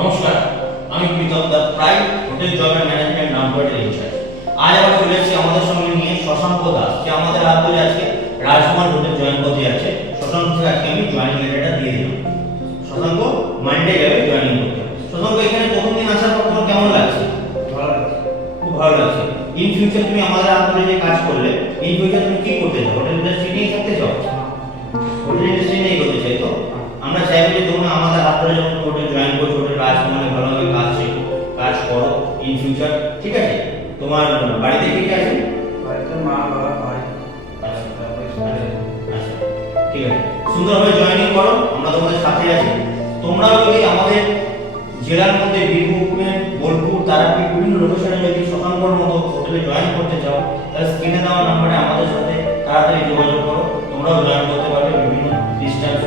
নমস্কার, আমি Pritam da Pride Hotel job and management নামবারের ইনচার্জ। আজ আবার চলে এসেছি আমাদের সঙ্গে নিয়ে শশাঙ্ক দাস, যে আমাদের হাত ধরে আজকে রাজকুমার হোটেল জয়েন করতে যাচ্ছে। শশাঙ্ককে আজকে আমি জয়েনিং লেটারটা দিয়ে দিলাম। শশাঙ্ক মানডে যাবে জয়েনিং করতে। শশাঙ্ক, এখানে প্রথম দিন আসার পর তোমার কেমন লাগছে? ভালো লাগছে। খুব ভালো লাগছে। ইন ফিউচার তুমি আমাদের হাত ধরে যে কাজ করলে, ইন ফিউচার তুমি কি করতে চাও? হোটেল ইন্ডাস্ট্রি নিয়ে থাকতে চাও? হোটেল ইন্ডাস্ট্রি নিয়ে করতে চাই তো? আমরা চাইবো যে তুমি আমাদের হাত ধরে যখন হোটেল জয়েন করছো, হোটেল রাজকুমারে ভালোভাবে কাজ শেখো, কাজ করো ইন ফিউচার, ঠিক আছে? তোমার বাড়িতে কে কে আছে? বাড়িতে মা, বাবা, ভাই। আচ্ছা, আচ্ছা, ঠিক আছে। সুন্দরভাবে জয়েনিং করো, আমরা তোমাদের সাথে আছি। তোমরাও যদি আমাদের জেলার মধ্যে বীরভূম, বোলপুর, তারাপীঠ বিভিন্ন লোকেশনে যদি শশাঙ্কর মতো হোটেলে জয়েন করতে চাও, তাহলে স্ক্রিনে দেওয়া নম্বরে আমাদের সাথে তাড়াতাড়ি যোগাযোগ করো। তোমরাও জয়েন করতে পারবে বিভিন্ন ডিস্টেন্স